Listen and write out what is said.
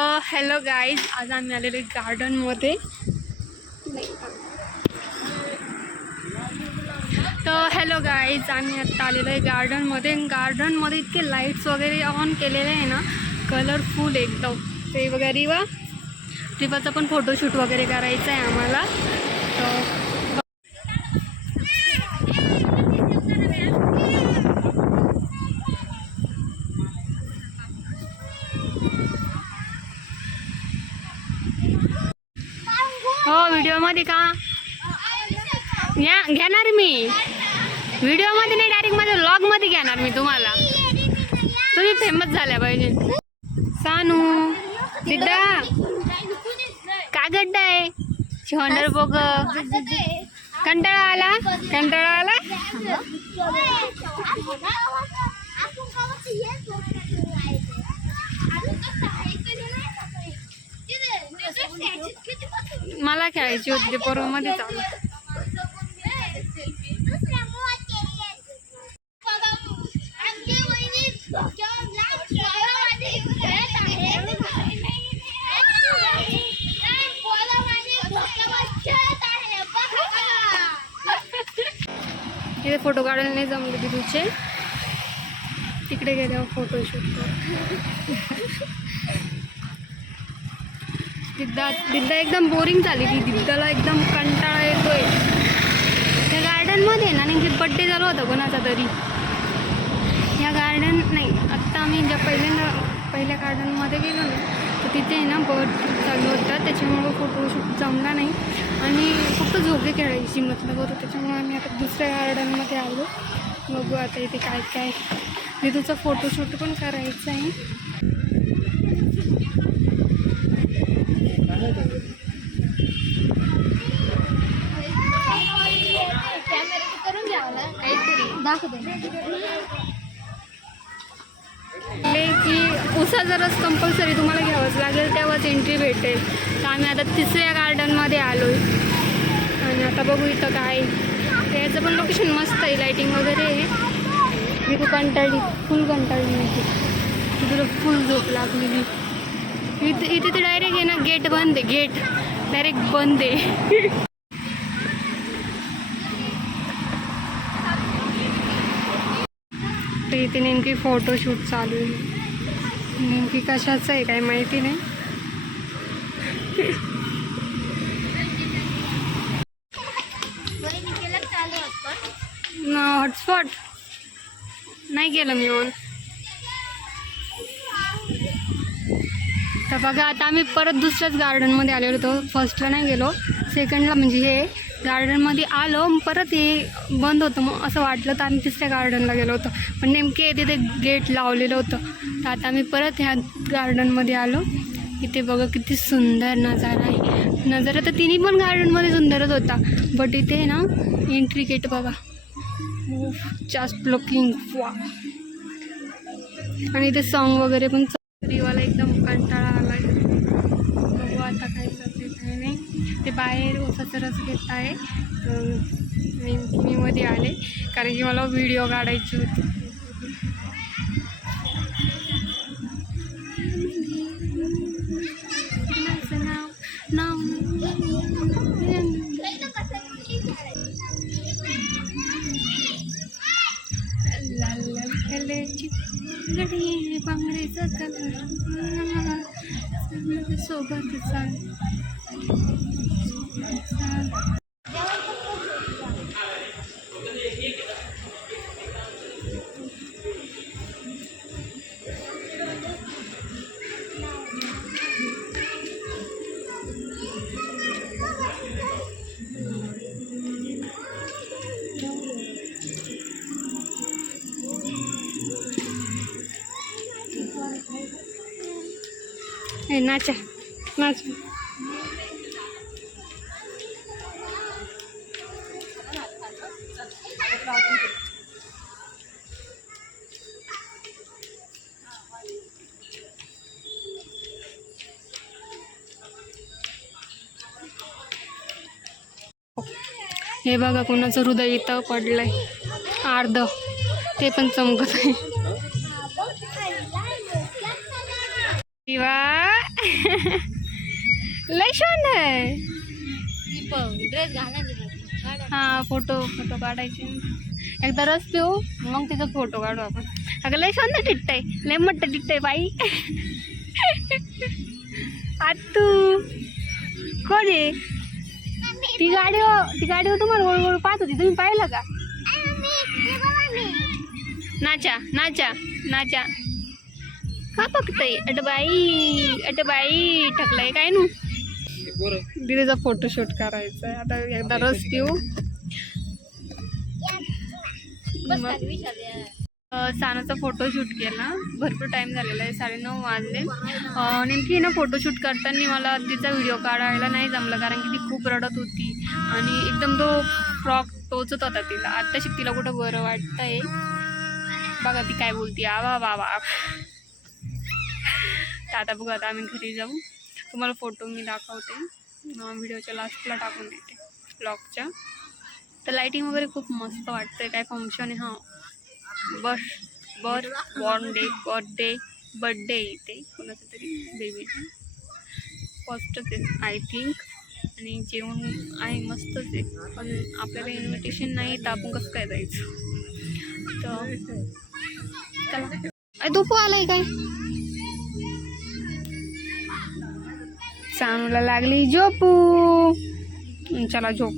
तर hello guys, आज आम्ही आलेलो गार्डनमध्ये. तर हॅलो गाईज, आम्ही आत्ता आलेलो आहे गार्डनमध्ये इतके लाईट्स वगैरे ऑन केलेले आहे ना, कलरफुल एकदम. ते वगैरे रिवाचा पण फोटोशूट वगैरे करायचा आहे आम्हाला. तर हो, व्हिडिओमध्ये का घेणार मी, व्हिडिओमध्ये नाही, डायरेक्ट माझ्या व्लॉगमध्ये घेणार मी तुम्हाला. तुम्ही फेमस झाल्या पाहिजे. सानू सिद्धा का गड्डा आहे शोंडर बघ. कंटाळा आला मला खेळायची होती, पर्व मध्ये चालू. तिथे फोटो काढायला नाही जमले दिदूचे, तिकडे गेल्यावर फोटोशूट दिद्दा एकदम बोरिंग झाली. ती दिद्दाला एकदम कंटाळा येतोय. त्या गार्डनमध्ये ना नेमकी बड्डे झाला होता कोणाचा तरी. ह्या गार्डन नाही, आत्ता आम्ही ज्या पहिल्या गार्डनमध्ये गेलो ना, तर तिथे ना बर्ड चालू होता, त्याच्यामुळं फोटोशूट जमला नाही आणि फक्त झोके खेळायची मतलब होतं. त्याच्यामुळे आम्ही आता दुसऱ्या गार्डनमध्ये आलो. बघू आता इथे काय काय. दिदूचा फोटोशूट पण करायचं आहे. की उसाचा रस कंपल्सरी तुम्हाला घ्यावंच लागेल, तेव्हाच एंट्री भेटेल. तर आम्ही आता तिसऱ्या गार्डनमध्ये आलो आहे आणि आता बघू इथं काय. याचं पण लोकेशन मस्त आहे, लाईटिंग वगैरे आहे. मी तू फुल कंटाळली होती, तुला फुल झोप लागलेली. इथे तर डायरेक्ट आहे ना, गेट बंद आहे, गेट डायरेक्ट बंद आहे. तर इथे नेमकी फोटोशूट चालू आहे. नेमकी कशाचं आहे काय माहिती नाही. हॉटस्पॉट नाही केलं मी ऑन. तर बघा आता आम्ही परत दुसऱ्याच गार्डनमध्ये आलेलो होतो. फर्स्टला नाही गेलो, सेकंडला म्हणजे हे गार्डनमध्ये आलो, परत हे बंद होतं. मग असं वाटलं तर आम्ही तिसऱ्या गार्डनला गेलो होतो, पण नेमके तिथे गेट लावलेलं होतं. तर आता आम्ही परत ह्या गार्डनमध्ये आलो. इथे बघा किती सुंदर नजारा आहे. नजारा तर तिन्ही पण गार्डनमध्ये सुंदरच होता, बट इथे ना एंट्री गेट बघा, जस्ट लुकिंग वा. आणि इथे सॉन्ग वगैरे पण रिवाला एकदम कंटाळा आला आहे. बघू आता काय करते काय नाही. ते बाहेर उसाचा रस घेत आहे. तर मी मध्ये आले कारण की मला व्हिडिओ काढायची होती. लाल लाल कलरची गडी बांगड्याचा कलर सोबत चाल. नाचा नाच. हे बघा कोणाचं हृदय इथं पडलंय अर्ध, ते पण चमकत आहे. वा लय छान आहे. ड्रेस घालायचे. हा फोटो काढायचे. एकदा रस पिऊ मग तिचा फोटो काढू आपण. अगं लय छान ना टिट्ट आहे. लय मोठं टिट्ट आहे बाई. आतू कोण आहे? ती गाडीवर तुम्हाला गोळ पाहत होती. तुम्ही पाहिलं का? नाचा नाचा नाचा का बघताय? अट बाई ठकलाय काय नू. दीदीचा फोटोशूट करायचा आहे. आता एकदा रस पिऊ. सानाचा फोटोशूट केला. भरपूर टाईम झालेला आहे. 9:30 वाजले. नेमकी ना फोटोशूट करताना मला तिचा व्हिडिओ काढायला नाही जमला कारण की ती खूप रडत होती आणि एकदम तो फ्रॉक टोचत होता तिला. आत्ताशी तिला कुठं बरं वाटतंय बघा ती काय बोलते. आवा बाबा. तर आता बघा आता आम्ही घरी जाऊ. तुम्हाला फोटो मी दाखवते. व्हिडिओच्या लास्टला टाकून देते ब्लॉगच्या. तर लाईटिंग वगैरे खूप मस्त वाटतंय. काय फंक्शन आहे. हां बर्थडे इथे कोणाचं तरी बेबीचं फर्स्टच आहे आय थिंक. आणि जेवण आहे मस्तच आहे पण आपल्याला इन्व्हिटेशन नाही तर आपण कसं काय जायचं. तर चला धुपू आलाय काय. सानूला लागली झोपू. चला झोप.